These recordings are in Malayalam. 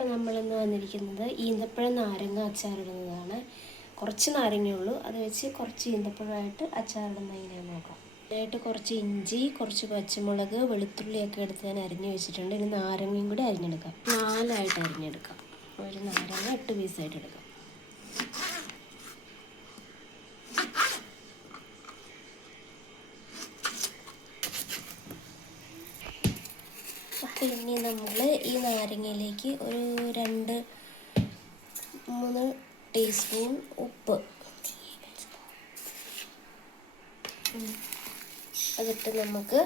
ഇപ്പം നമ്മളിന്ന് വന്നിരിക്കുന്നത് ഈന്തപ്പഴം നാരങ്ങ അച്ചാറിടുന്നതാണ്. കുറച്ച് നാരങ്ങയുള്ളൂ അത് വെച്ച് കുറച്ച് ഈന്തപ്പഴമായിട്ട് അച്ചാറിടുന്ന എങ്ങനെയാണെന്ന് നോക്കാം. അതിനായിട്ട് കുറച്ച് ഇഞ്ചി കുറച്ച് പച്ചമുളക് വെളുത്തുള്ളിയൊക്കെ എടുത്ത് ഞാൻ അരിഞ്ഞ് വെച്ചിട്ടുണ്ട്. ഇനി നാരങ്ങയും കൂടി അരിഞ്ഞെടുക്കാം. നാലായിട്ട് അരിഞ്ഞെടുക്കാം. ഒരു നാരങ്ങ എട്ട് പീസായിട്ട് എടുക്കാം. ഇനി നമ്മൾ ഈ നാരങ്ങയിലേക്ക് ഒരു രണ്ട് മൂന്ന് ടീസ്പൂൺ ഉപ്പ്. അതിട്ട് നമുക്ക്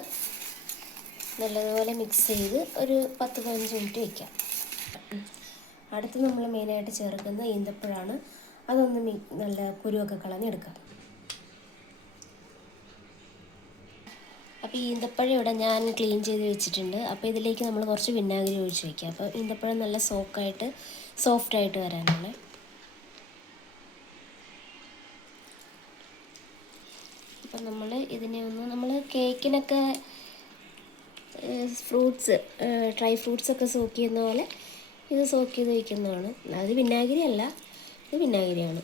നല്ലതുപോലെ മിക്സ് ചെയ്ത് ഒരു പത്ത് പതിനഞ്ച് മിനിറ്റ് വയ്ക്കാം. അടുത്ത് നമ്മൾ മെയിനായിട്ട് ചേർക്കുന്ന ഈന്തപ്പഴമാണ് അതൊന്ന് നല്ല കുരുവൊക്കെ കളഞ്ഞെടുക്കാം അപ്പോൾ ഈ ഈന്തപ്പഴം ഇവിടെ ഞാൻ ക്ലീൻ ചെയ്ത് വെച്ചിട്ടുണ്ട്. അപ്പോൾ ഇതിലേക്ക് നമ്മൾ കുറച്ച് വിനാഗിരി ഒഴിച്ച് വയ്ക്കുക അപ്പോൾ ഈന്തപ്പഴം നല്ല സോക്കായിട്ട് സോഫ്റ്റായിട്ട് വരാനാണ്. അപ്പം നമ്മൾ ഇതിനെ ഒന്ന് നമ്മൾ കേക്കിനൊക്കെ ഫ്രൂട്ട്സ് ഡ്രൈ ഫ്രൂട്ട്സ് ഒക്കെ സോക്ക് ചെയ്യുന്ന പോലെ ഇത് സോക്ക് ചെയ്ത് വയ്ക്കുന്നതാണ് അത് വിനാഗിരി അല്ല ഇത് വിനാഗിരിയാണ്.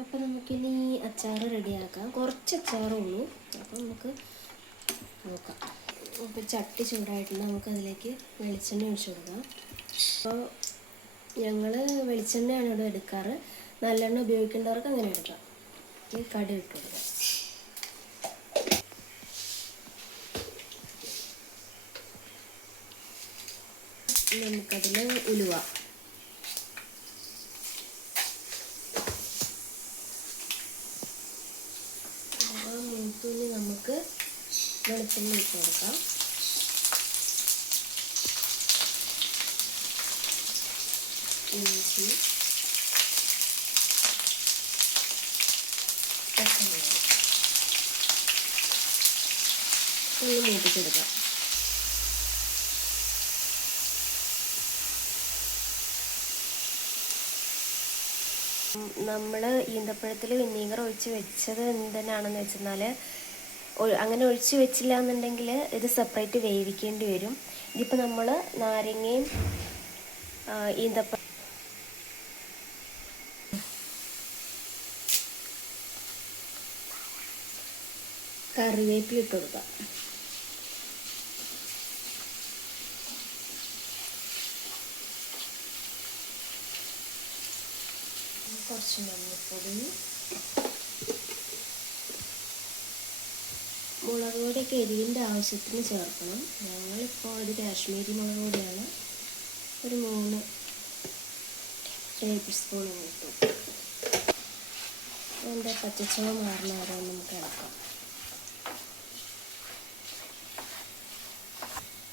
അപ്പോൾ നമുക്കിനി അച്ചാർ റെഡിയാക്കാം കുറച്ച് അച്ചാറേ ഉള്ളൂ. അപ്പോൾ നമുക്ക് നോക്കാം. അപ്പോൾ ചട്ടി ചൂടായിട്ടുണ്ട് നമുക്ക് അതിലേക്ക് വെളിച്ചെണ്ണ ഒഴിച്ചു കൊടുക്കാം. അപ്പോൾ ഞങ്ങൾ വെളിച്ചെണ്ണയാണ് ഇവിടെ എടുക്കാറ്. നല്ലെണ്ണ ഉപയോഗിക്കേണ്ടവർക്ക് അങ്ങനെ എടുക്കാം. ഈ കടി ഇട്ട് കൊടുക്കാം. നമുക്കതിൽ ഉലുവ അപ്പോൾ മൂത്തുള്ളി നമുക്ക് വെളുത്തുള്ളി ഇട്ട് കൊടുക്കാം. ഇഞ്ചി. പച്ചമുളക്. ഒന്ന് മൂപ്പിച്ചെടുക്കാം. നമ്മൾ ഈന്തപ്പഴത്തിൽ വിനീഗർ ഒഴിച്ച് വെച്ചത് എന്തിനാണെന്ന് വെച്ചെന്നാൽ അങ്ങനെ ഒഴിച്ച് വെച്ചില്ല എന്നുണ്ടെങ്കിൽ ഇത് സെപ്പറേറ്റ് വേവിക്കേണ്ടി വരും. ഇതിപ്പോൾ നമ്മൾ നാരങ്ങയും ഈന്തപ്പ കറിവേപ്പില ഇട്ട് കൊടുക്കാം. കുറച്ച് മഞ്ഞൾപ്പൊടി മുളക് പൊടിയൊക്കെ എരിവിന്റെ ആവശ്യത്തിന് ചേർക്കണം. ഞങ്ങളിപ്പോൾ ഒരു കാശ്മീരി മുളക് പൊടിയാണ്. ഒരു മൂന്ന് ടേബിൾ സ്പൂൺ കിട്ടും അതിന്റെ പച്ചച്ചുവ മാറുന്ന വരെ നമുക്ക് ഇളക്കാം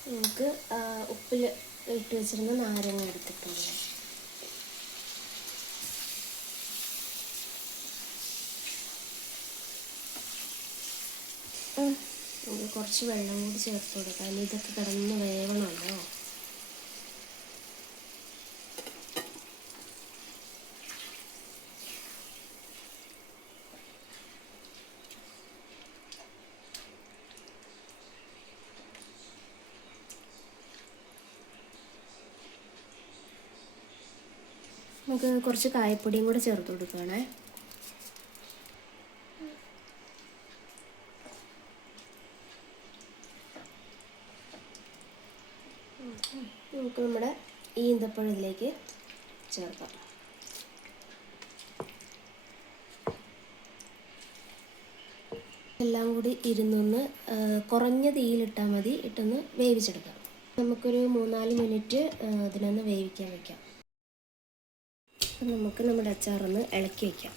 നമുക്ക് ഉപ്പിൽ ഇട്ട് വെച്ചിരുന്ന നാരങ്ങ എടുത്തിട്ടുണ്ട് നമുക്ക് കുറച്ച് വെള്ളം കൂടി ചേർത്ത് കൊടുക്കാം. അല്ലെങ്കിൽ ഇതൊക്കെ കിടന്ന് വേവണമല്ലോ. നമുക്ക് കുറച്ച് കായപ്പൊടിയും കൂടെ ചേർത്ത് കൊടുക്കുകയാണേ നമുക്ക് നമ്മുടെ ഈന്തപ്പഴത്തിലേക്ക് ചേർക്കാം. എല്ലാം കൂടി ഇരുന്നൊന്ന് കുറഞ്ഞ തീയിലിട്ടാൽ മതി. ഇട്ടൊന്ന് വേവിച്ചെടുക്കാം. നമുക്കൊരു മൂന്നാൽ മിനിറ്റ് അതിനൊന്ന് വേവിക്കാൻ വയ്ക്കാം നമുക്ക് നമ്മുടെ അച്ചാറൊന്ന് ഇളക്കി വയ്ക്കാം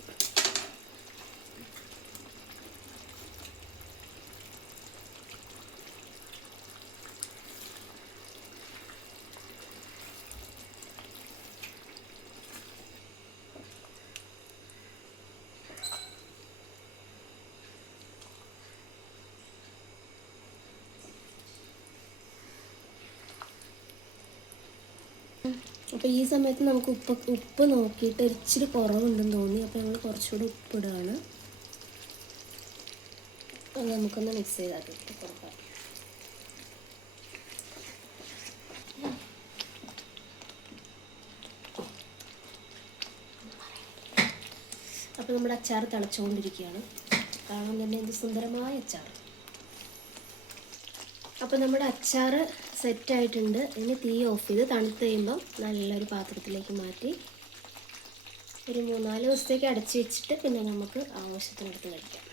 അപ്പോൾ ഈ സമയത്ത് നമുക്ക് ഉപ്പ് ഉപ്പ് നോക്കിയിട്ട് ഇച്ചിരി കുറവുണ്ടെന്ന് തോന്നി. അപ്പോൾ ഞങ്ങൾ കുറച്ചുകൂടി ഉപ്പിടുകയാണ് അത് നമുക്കൊന്ന് മിക്സ് ചെയ്താൽ കൊടുക്കാം. അപ്പോൾ നമ്മുടെ അച്ചാർ തിളച്ചുകൊണ്ടിരിക്കുകയാണ്. കാണാൻ തന്നെ എന്ത് സുന്ദരമായ അച്ചാർ അപ്പോൾ നമ്മുടെ അച്ചാർ സെറ്റായിട്ടുണ്ട്. ഇനി തീ ഓഫ് ചെയ്ത് തണുത്ത് കഴിയുമ്പം നല്ലൊരു പാത്രത്തിലേക്ക് മാറ്റി ഒരു മൂന്നാൽ ദിവസത്തേക്ക് അടച്ചു വെച്ചിട്ട് പിന്നെ നമുക്ക് ആവശ്യത്തിനെടുത്ത് കഴിക്കാം.